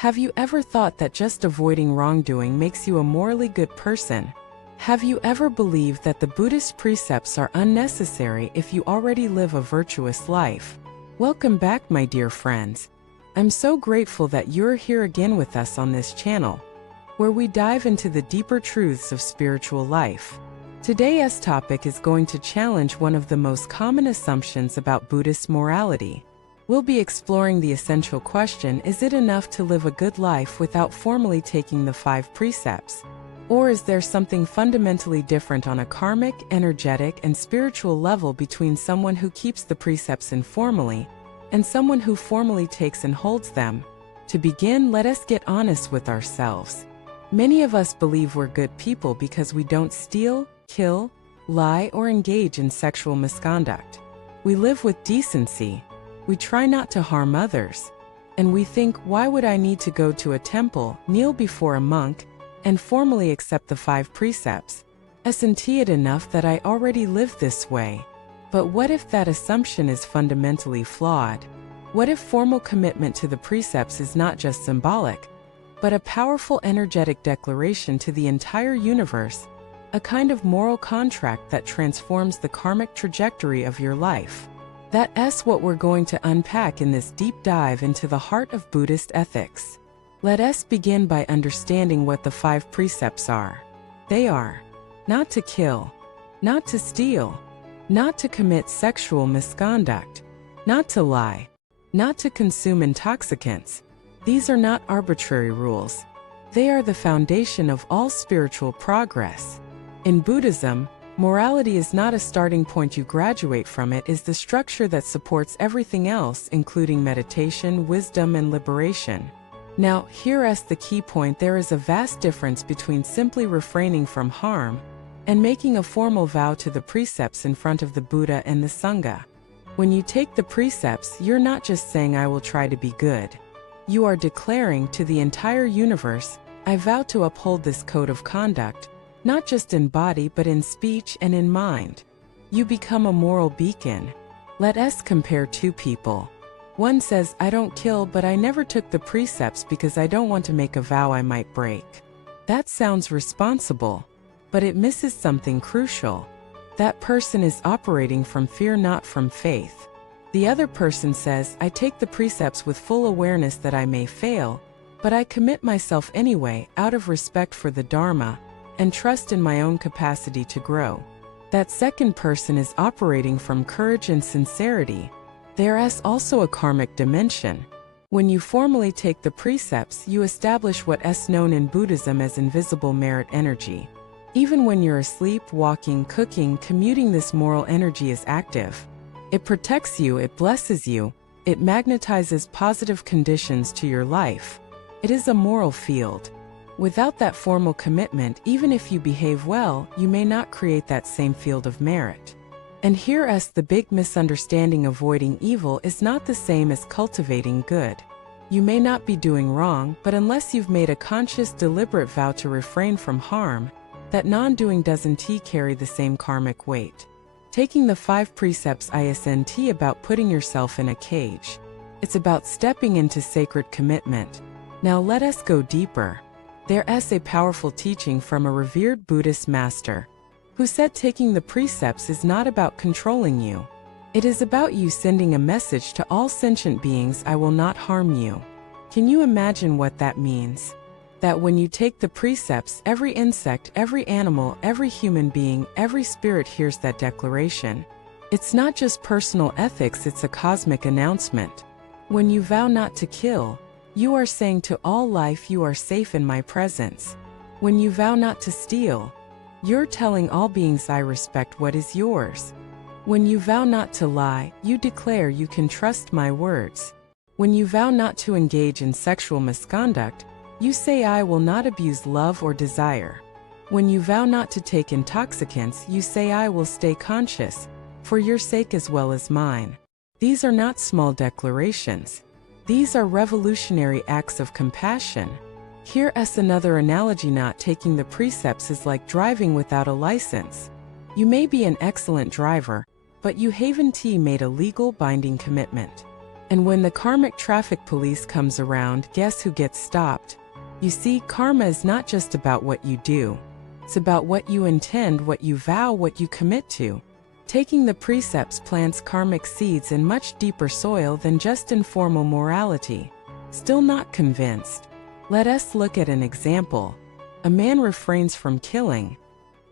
Have you ever thought that just avoiding wrongdoing makes you a morally good person? Have you ever believed that the Buddhist precepts are unnecessary if you already live a virtuous life? Welcome back, my dear friends. I'm so grateful that you're here again with us on this channel, where we dive into the deeper truths of spiritual life. Today's topic is going to challenge one of the most common assumptions about Buddhist morality. We'll be exploring the essential question, is it enough to live a good life without formally taking the 5 precepts? Or is there something fundamentally different on a karmic, energetic, and spiritual level between someone who keeps the precepts informally and someone who formally takes and holds them? To begin, let us get honest with ourselves. Many of us believe we're good people because we don't steal, kill, lie, or engage in sexual misconduct. We live with decency. We try not to harm others. And we think, why would I need to go to a temple, kneel before a monk, and formally accept the 5 precepts? Isn't it enough that I already live this way? But what if that assumption is fundamentally flawed? What if formal commitment to the precepts is not just symbolic, but a powerful energetic declaration to the entire universe, a kind of moral contract that transforms the karmic trajectory of your life? That's what we're going to unpack in this deep dive into the heart of Buddhist ethics. Let us begin by understanding what the 5 precepts are. They are: not to kill, not to steal, not to commit sexual misconduct, not to lie, not to consume intoxicants. These are not arbitrary rules. They are the foundation of all spiritual progress. In Buddhism, morality is not a starting point you graduate from, it is the structure that supports everything else, including meditation, wisdom, and liberation. Now, here's the key point: there is a vast difference between simply refraining from harm and making a formal vow to the precepts in front of the Buddha and the Sangha. When you take the precepts, you're not just saying, I will try to be good. You are declaring to the entire universe, I vow to uphold this code of conduct, not just in body but in speech and in mind. You become a moral beacon. Let us compare 2 people. One says, I don't kill, but I never took the precepts because I don't want to make a vow I might break. That sounds responsible, but it misses something crucial. That person is operating from fear, not from faith. The other person says, I take the precepts with full awareness that I may fail, but I commit myself anyway, out of respect for the Dharma and trust in my own capacity to grow. That second person is operating from courage and sincerity. There is also a karmic dimension. When you formally take the precepts, you establish what is known in Buddhism as invisible merit energy. Even when you're asleep, walking, cooking, commuting, this moral energy is active. It protects you, it blesses you, it magnetizes positive conditions to your life. It is a moral field. Without that formal commitment, even if you behave well, you may not create that same field of merit. And here's the big misunderstanding: avoiding evil is not the same as cultivating good. You may not be doing wrong, but unless you've made a conscious, deliberate vow to refrain from harm, that non-doing doesn't carry the same karmic weight. Taking the 5 precepts isn't about putting yourself in a cage. It's about stepping into sacred commitment. Now let us go deeper. There is a powerful teaching from a revered Buddhist master, who said taking the precepts is not about controlling you. It is about you sending a message to all sentient beings: I will not harm you. Can you imagine what that means? That when you take the precepts, every insect, every animal, every human being, every spirit hears that declaration. It's not just personal ethics, it's a cosmic announcement. When you vow not to kill, you are saying to all life, you are safe in my presence. When you vow not to steal, you're telling all beings, I respect what is yours. When you vow not to lie, you declare you can trust my words. When you vow not to engage in sexual misconduct, you say, I will not abuse love or desire. When you vow not to take intoxicants, you say, I will stay conscious, for your sake as well as mine. These are not small declarations. These are revolutionary acts of compassion. Here's another analogy: not taking the precepts is like driving without a license. You may be an excellent driver, but you haven't made a legal binding commitment. And when the karmic traffic police comes around, guess who gets stopped? You see, karma is not just about what you do. It's about what you intend, what you vow, what you commit to. Taking the precepts plants karmic seeds in much deeper soil than just informal morality. Still not convinced? Let us look at an example. A man refrains from killing.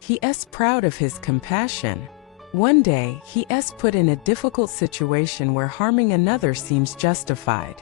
He is proud of his compassion. One day, he is put in a difficult situation where harming another seems justified.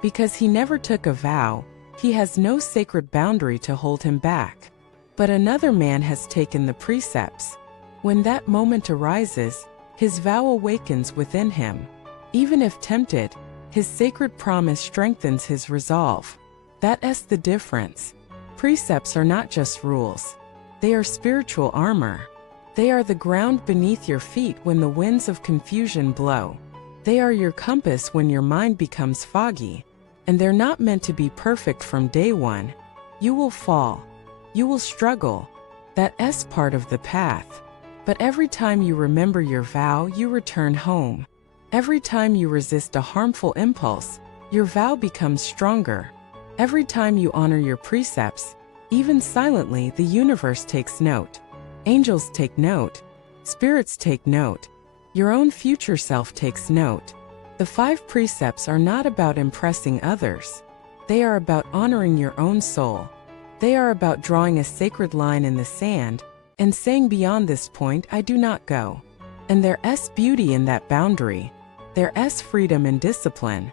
Because he never took a vow, he has no sacred boundary to hold him back. But another man has taken the precepts. When that moment arises, his vow awakens within him. Even if tempted, his sacred promise strengthens his resolve. That is the difference. Precepts are not just rules. They are spiritual armor. They are the ground beneath your feet when the winds of confusion blow. They are your compass when your mind becomes foggy. And they're not meant to be perfect from day one. You will fall. You will struggle. That is part of the path. But every time you remember your vow, you return home. Every time you resist a harmful impulse, your vow becomes stronger. Every time you honor your precepts, even silently, the universe takes note. Angels take note. Spirits take note. Your own future self takes note. The 5 precepts are not about impressing others. They are about honoring your own soul. They are about drawing a sacred line in the sand and saying, beyond this point I do not go. And there is beauty in that boundary. There is freedom in discipline.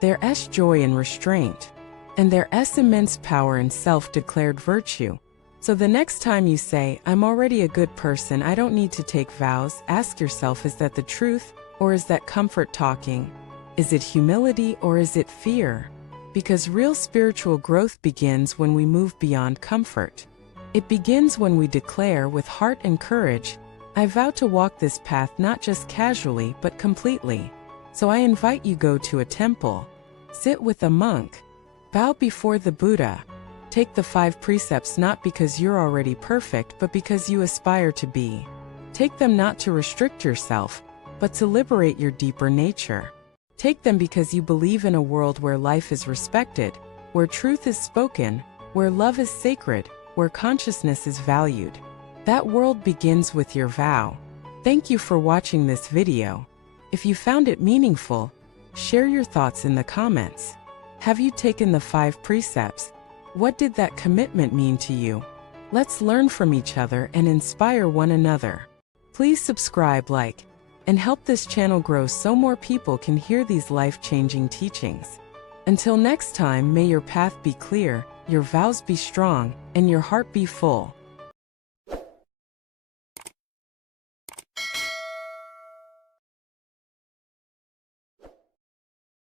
There is joy in restraint. And there is immense power in self-declared virtue. So the next time you say, I'm already a good person, I don't need to take vows, ask yourself, is that the truth, or is that comfort talking? Is it humility, or is it fear? Because real spiritual growth begins when we move beyond comfort. It begins when we declare with heart and courage, I vow to walk this path not just casually but completely. So I invite you, go to a temple, sit with a monk, bow before the Buddha. Take the 5 precepts not because you're already perfect but because you aspire to be. Take them not to restrict yourself, but to liberate your deeper nature. Take them because you believe in a world where life is respected, where truth is spoken, where love is sacred, where consciousness is valued. That world begins with your vow. Thank you for watching this video. If you found it meaningful, share your thoughts in the comments. Have you taken the 5 precepts? What did that commitment mean to you? Let's learn from each other and inspire one another. Please subscribe, like, and help this channel grow so more people can hear these life-changing teachings. Until next time, may your path be clear, your vows be strong, and your heart be full.